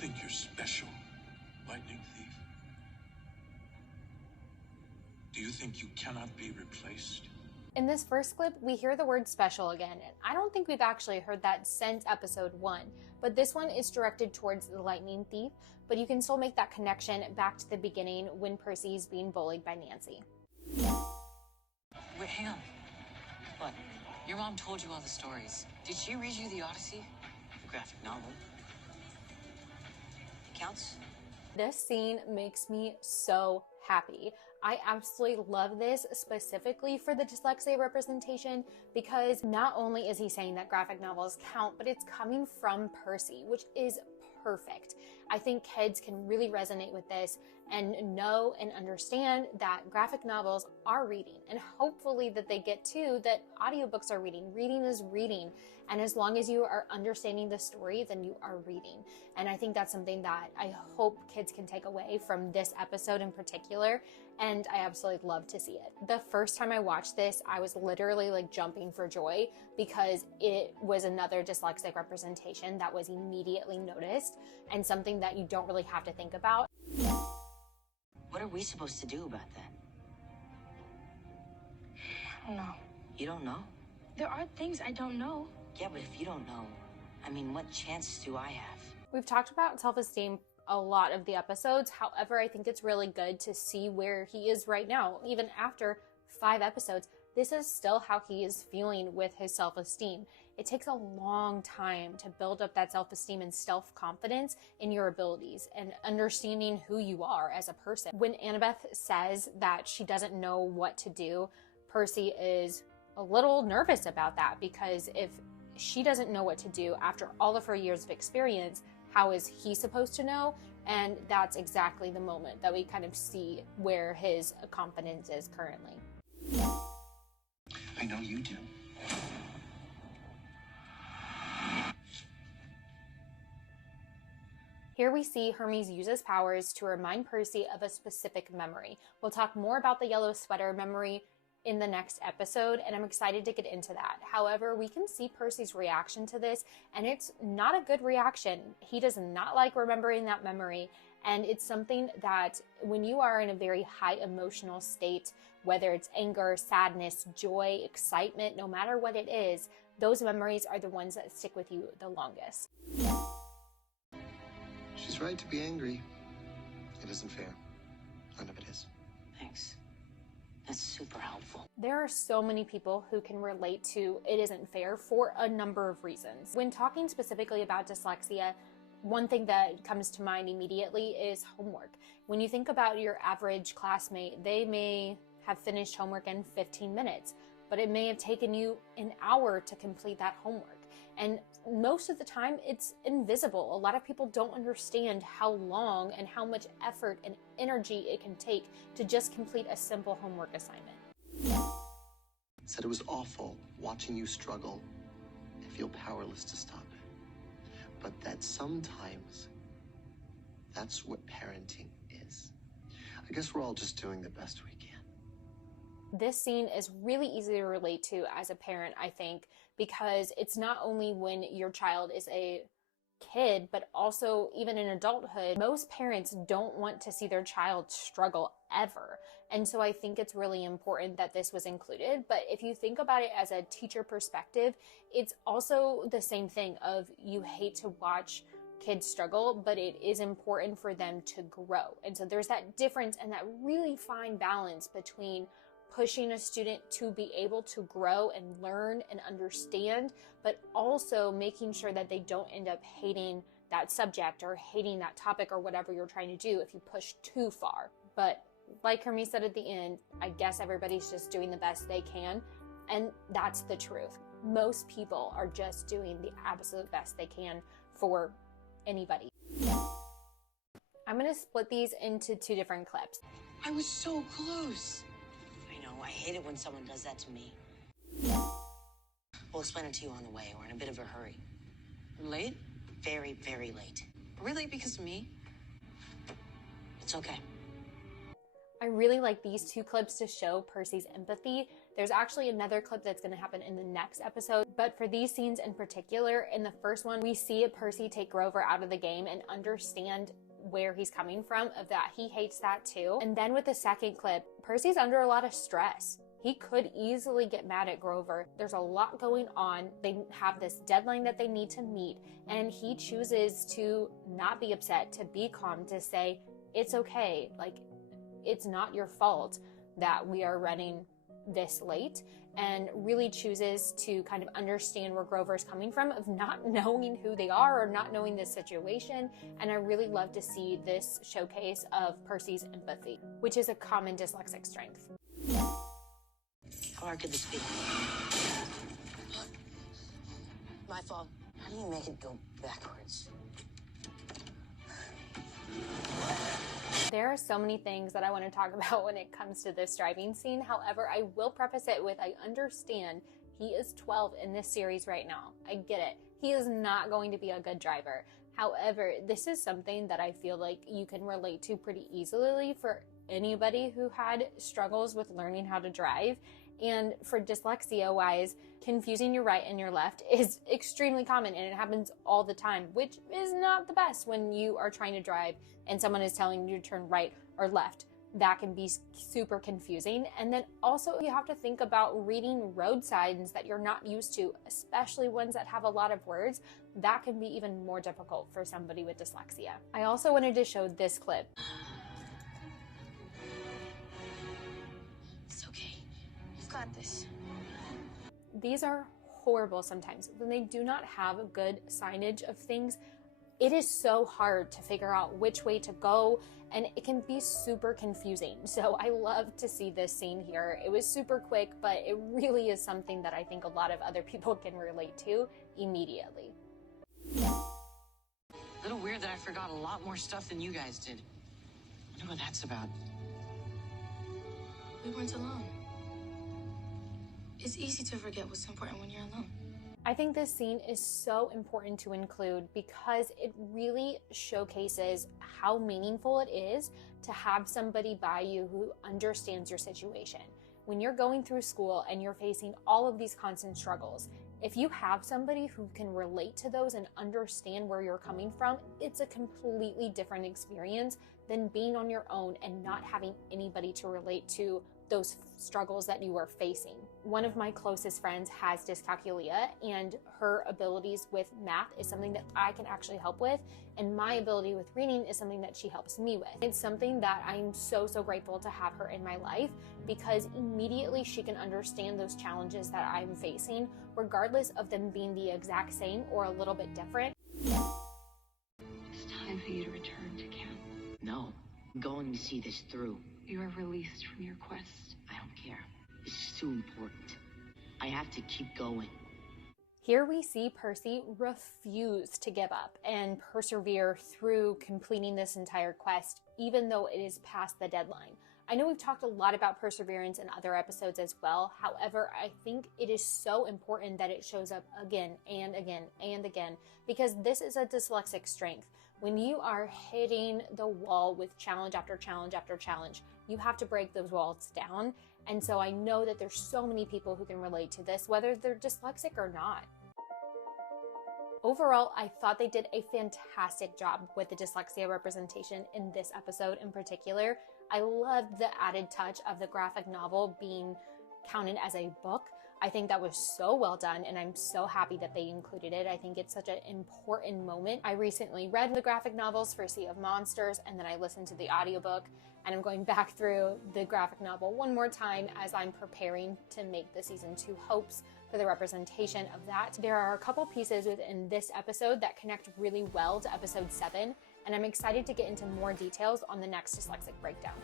think you're special, lightning thief? Do you think you cannot be replaced? In this first clip, we hear the word special again, and I don't think we've actually heard that since episode 1, but this one is directed towards the lightning thief, but you can still make that connection back to the beginning when Percy's being bullied by Nancy. Wait, hang on. What? Your mom told you all the stories. Did she read you the Odyssey? The graphic novel? It counts? This scene makes me so happy. I absolutely love this specifically for the dyslexia representation because not only is he saying that graphic novels count, but it's coming from Percy, which is perfect. I think kids can really resonate with this and know and understand that graphic novels are reading, and hopefully that they get to that audiobooks are reading. Reading is reading, and as long as you are understanding the story, then you are reading. And I think that's something that I hope kids can take away from this episode in particular, and I absolutely love to see it. The first time I watched this, I was literally like jumping for joy because it was another dyslexic representation that was immediately noticed and something that you don't really have to think about. What are we supposed to do about that? I don't know. You don't know? There are things I don't know. Yeah, but if you don't know, I mean, what chances do I have? We've talked about self-esteem a lot of the episodes. However, I think it's really good to see where he is right now. Even after 5 episodes, this is still how he is feeling with his self-esteem. It takes a long time to build up that self-esteem and self-confidence in your abilities and understanding who you are as a person. When Annabeth says that she doesn't know what to do, Percy is a little nervous about that because if she doesn't know what to do after all of her years of experience, how is he supposed to know? And that's exactly the moment that we kind of see where his confidence is currently. I know you do. Here we see Hermes use his powers to remind Percy of a specific memory. We'll talk more about the yellow sweater memory in the next episode, and I'm excited to get into that. However, we can see Percy's reaction to this, and it's not a good reaction. He does not like remembering that memory, and it's something that when you are in a very high emotional state, whether it's anger, sadness, joy, excitement, no matter what it is, those memories are the ones that stick with you the longest. She's right to be angry. It isn't fair. None of it is. Thanks. That's super helpful. There are so many people who can relate to it isn't fair for a number of reasons. When talking specifically about dyslexia, one thing that comes to mind immediately is homework. When you think about your average classmate, they may have finished homework in 15 minutes, but it may have taken you an hour to complete that homework. And most of the time, it's invisible. A lot of people don't understand how long and how much effort and energy it can take to just complete a simple homework assignment. Said it was awful watching you struggle and feel powerless to stop it. But that sometimes that's what parenting is. I guess we're all just doing the best we can. This scene is really easy to relate to as a parent, I think, because it's not only when your child is a kid, but also even in adulthood. Most parents don't want to see their child struggle ever. And so I think it's really important that this was included. But if you think about it as a teacher perspective, it's also the same thing of you hate to watch kids struggle, but it is important for them to grow. And so there's that difference and that really fine balance between pushing a student to be able to grow and learn and understand, but also making sure that they don't end up hating that subject or hating that topic or whatever you're trying to do if you push too far. But like Hermes said at the end, I guess everybody's just doing the best they can, and that's the truth. Most people are just doing the absolute best they can for anybody. I'm going to split these into 2 different clips. I was so close. I hate it when someone does that to me. We'll explain it to you on the way. We're in a bit of a hurry. Late? Very, very late. Really? Because of me? It's okay. I really like these 2 clips to show Percy's empathy. There's actually another clip that's going to happen in the next episode, but for these scenes in particular, in the first one, we see Percy take Grover out of the game and understand where he's coming from, of that he hates that too. And then with the second clip, Percy's under a lot of stress. He could easily get mad at Grover. There's a lot going on. They have this deadline that they need to meet, and he chooses to not be upset, to be calm, to say, it's okay. Like, it's not your fault that we are running this late, and really chooses to kind of understand where Grover's coming from, of not knowing who they are or not knowing this situation. And I really love to see this showcase of Percy's empathy, which is a common dyslexic strength. How hard could this be? My fault. How do you make it go backwards? There are so many things that I want to talk about when it comes to this driving scene. However, I will preface it with, I understand he is 12 in this series right now. I get it. He is not going to be a good driver. However, this is something that I feel like you can relate to pretty easily for anybody who had struggles with learning how to drive. And for dyslexia wise, confusing your right and your left is extremely common, and it happens all the time, which is not the best when you are trying to drive and someone is telling you to turn right or left. That can be super confusing. And then also you have to think about reading road signs that you're not used to, especially ones that have a lot of words. That can be even more difficult for somebody with dyslexia. I also wanted to show this clip. It's okay. You've got this. These are horrible sometimes. When they do not have good signage of things, it is so hard to figure out which way to go, and it can be super confusing. So I love to see this scene here. It was super quick, but it really is something that I think a lot of other people can relate to immediately. A little weird that I forgot a lot more stuff than you guys did. I wonder what that's about. We weren't alone. It's easy to forget what's important when you're alone. I think this scene is so important to include because it really showcases how meaningful it is to have somebody by you who understands your situation. When you're going through school and you're facing all of these constant struggles, if you have somebody who can relate to those and understand where you're coming from, it's a completely different experience than being on your own and not having anybody to relate to those struggles that you are facing. One of my closest friends has dyscalculia, and her abilities with math is something that I can actually help with, and my ability with reading is something that she helps me with. It's something that I'm so grateful to have her in my life, because immediately she can understand those challenges that I'm facing, regardless of them being the exact same or a little bit different. It's time for you to return to camp. No, I'm going to see this through. You are released from your quest. I don't care. This is too important. I have to keep going. Here we see Percy refuse to give up and persevere through completing this entire quest, even though it is past the deadline. I know we've talked a lot about perseverance in other episodes as well. However, I think it is so important that it shows up again and again and again, because this is a dyslexic strength. When you are hitting the wall with challenge after challenge after challenge, you have to break those walls down. And so I know that there's so many people who can relate to this, whether they're dyslexic or not. Overall, I thought they did a fantastic job with the dyslexia representation in this episode in particular. I loved the added touch of the graphic novel being counted as a book. I think that was so well done, and I'm so happy that they included it. I think it's such an important moment. I recently read the graphic novels for Sea of Monsters, and then I listened to the audiobook, and I'm going back through the graphic novel one more time as I'm preparing to make the season 2 hopes for the representation of that. There are a couple pieces within this episode that connect really well to episode 7, and I'm excited to get into more details on the next Dyslexic Breakdown.